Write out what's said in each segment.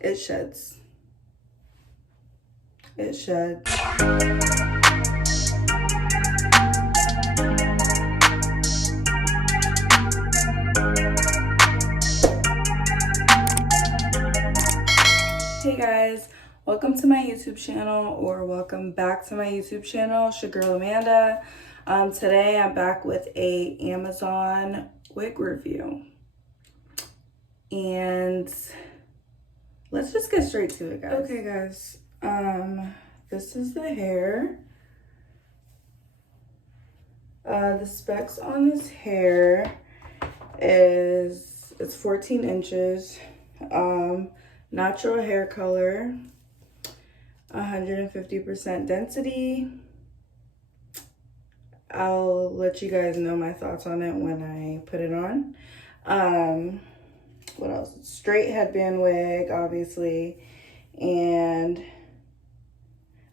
It sheds. It sheds. Hey guys, welcome to my YouTube channel, or welcome back to my YouTube channel. It's your girl Amanda. Today I'm back with a Amazon wig review. And let's just get straight to it, guys. Okay guys, this is the hair. The specs on this hair is, it's 14 inches, natural hair color, 150% density. I'll let you guys know my thoughts on it when I put it on. What else? Straight headband wig, obviously. And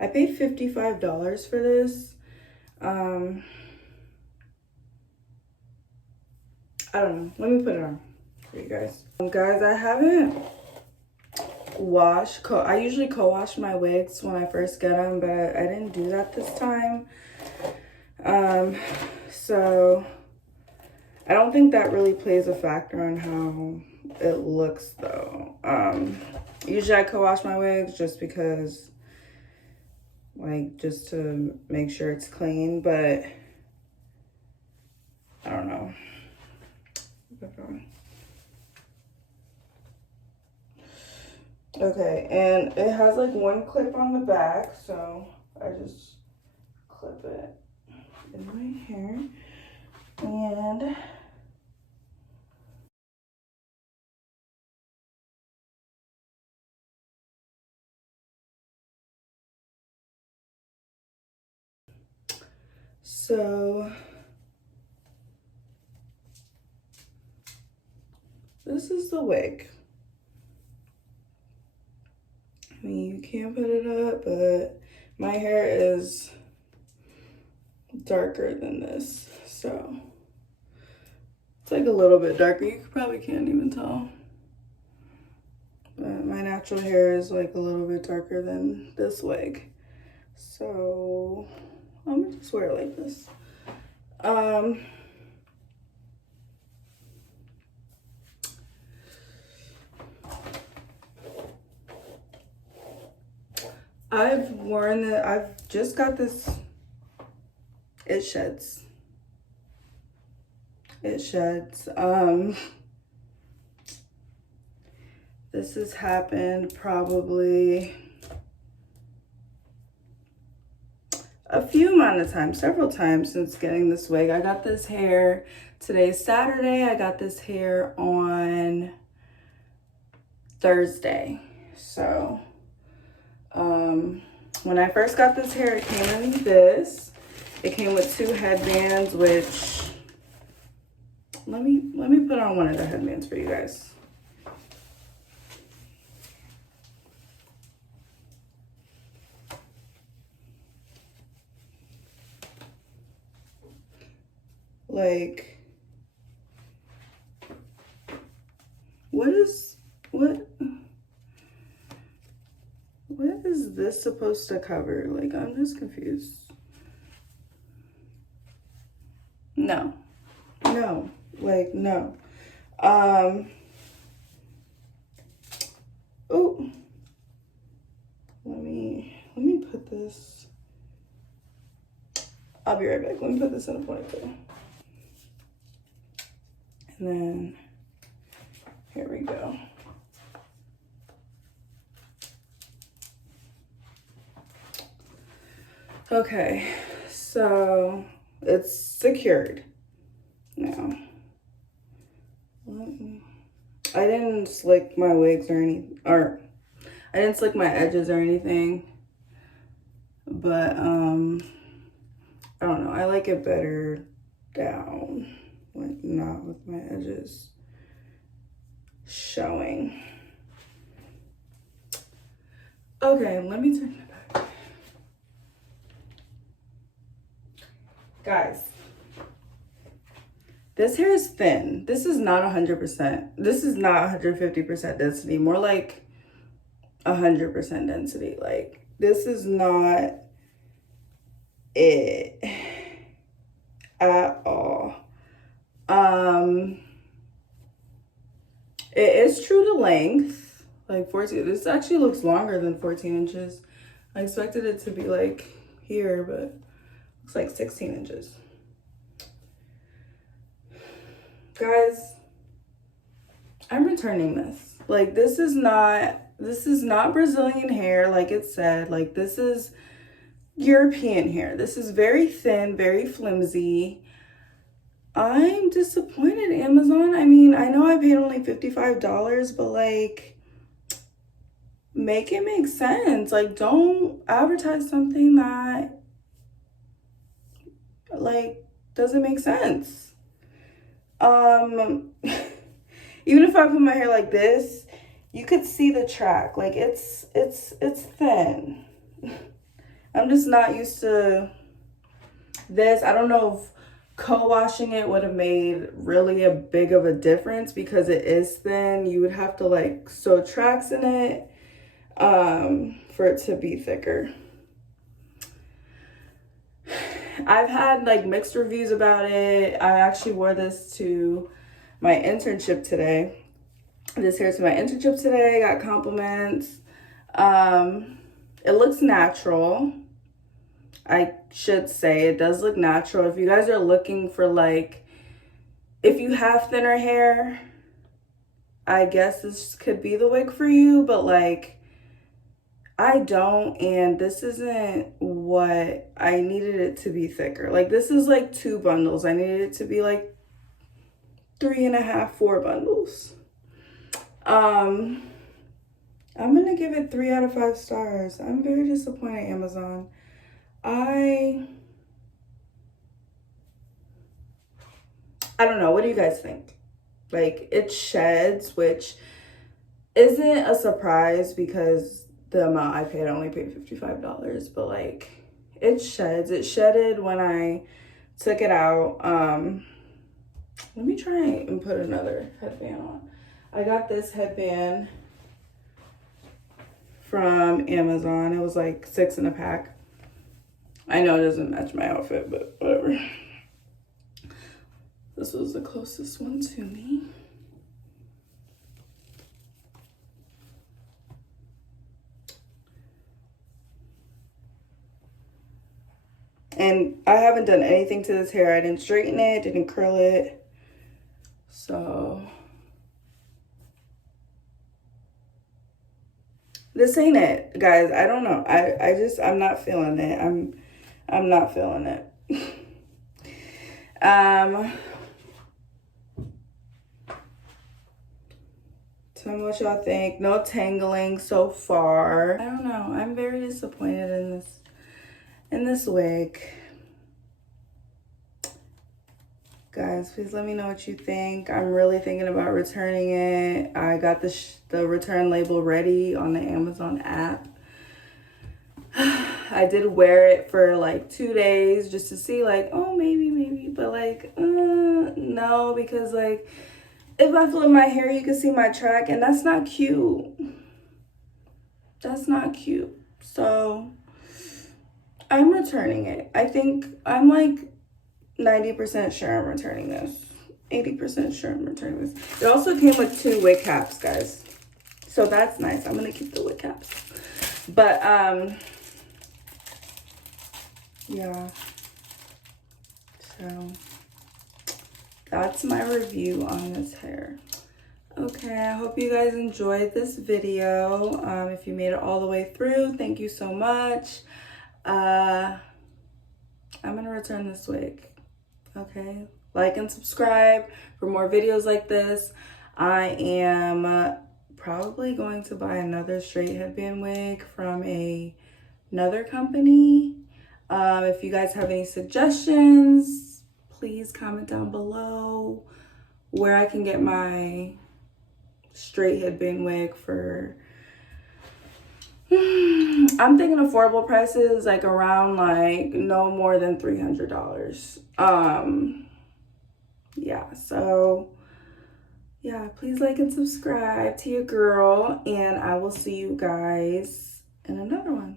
I paid $55 for this. I don't know. Let me put it on for you guys. Guys, I haven't washed. I usually co-wash my wigs when I first get them, but I didn't do that this time. So I don't think that really plays a factor on how it looks though. Usually I co-wash my wigs just because, like, just to make sure it's clean, but I don't know. Okay, and it has like one clip on the back, so I just clip it in my hair. And so this is the wig. I mean, you can't put it up, but my hair is darker than this, so it's like a little bit darker. You probably can't even tell, but my natural hair is like a little bit darker than this wig, so I'm gonna just wear it like this. I've worn it. I've just got this. It sheds. It sheds. This has happened probably a few amount of times, several times since getting this wig. I got this hair, today's Saturday. I got this hair on Thursday. So, when I first got this hair, it came in this. It came with two headbands, which, let me put on one of the headbands for you guys. Like, what is this supposed to cover? Like, I'm just confused. No, like, no. Oh, let me put this. I'll be right back. Let me put this in a ponytail. And then, here we go. Okay, so it's secured now. I didn't slick my wigs or I didn't slick my edges or anything, but I don't know, I like it better down, like not with my edges showing. Okay, let me turn it back. Guys, this hair is thin. This is not 100%. This is not 150% density. More like 100% density. Like, this is not it at all. It is true to length, like 14. This actually looks longer than 14 inches. I expected it to be like here, but looks like 16 inches. Guys, I'm returning this. Like, this is not Brazilian hair like it said. Like, this is European hair. This is very thin, very flimsy. I'm disappointed, Amazon. I mean, I know I paid only $55, but like, make it make sense. Like, don't advertise something that like doesn't make sense. Even if I put my hair like this, you could see the track. Like, it's thin. I'm just not used to this. I don't know if co-washing it would have made really a big of a difference because it is thin. You would have to like sew tracks in it for it to be thicker. I've had like mixed reviews about it. I actually wore this to my internship today. This hair to my internship today. Got compliments. It looks natural. I should say it does look natural. If you guys are looking for like, if you have thinner hair, I guess this could be the wig for you, but like, I don't, and this isn't what I needed it to be thicker. Like, this is like 2 bundles. I needed it to be like 3.5, 4 bundles. I'm gonna give it 3 out of 5 stars. I'm very disappointed, Amazon. I don't know. What do you guys think? Like, it sheds, which isn't a surprise because the amount I paid, I only paid $55, but like, it sheds. It shedded when I took it out. Let me try and put another headband on. I got this headband from Amazon. It was like 6 in a pack. I know it doesn't match my outfit, but whatever. This was the closest one to me. And I haven't done anything to this hair. I didn't straighten it, didn't curl it. So this ain't it, guys. I don't know. I'm not feeling it. I'm not feeling it. Tell me what y'all think. No tangling so far. I don't know. I'm very disappointed in this wig. Guys, please let me know what you think. I'm really thinking about returning it. I got the return label ready on the Amazon app. I did wear it for like 2 days just to see like, oh, maybe, but like, no, because like, if I flip my hair, you can see my track, and that's not cute. That's not cute. So I'm returning it. I think I'm like 90% sure I'm returning this. 80% sure I'm returning this. It also came with 2 wig caps, guys. So that's nice. I'm gonna keep the wig caps. But yeah. So that's my review on this hair. Okay, I hope you guys enjoyed this video. If you made it all the way through, thank you so much. I'm gonna return this wig. Okay, like and subscribe for more videos like this. I am probably going to buy another straight headband wig from another company. If you guys have any suggestions, please comment down below where I can get my straight headband wig for, I'm thinking affordable prices, like around like no more than $300. Yeah, so yeah, please like and subscribe to your girl, and I will see you guys in another one.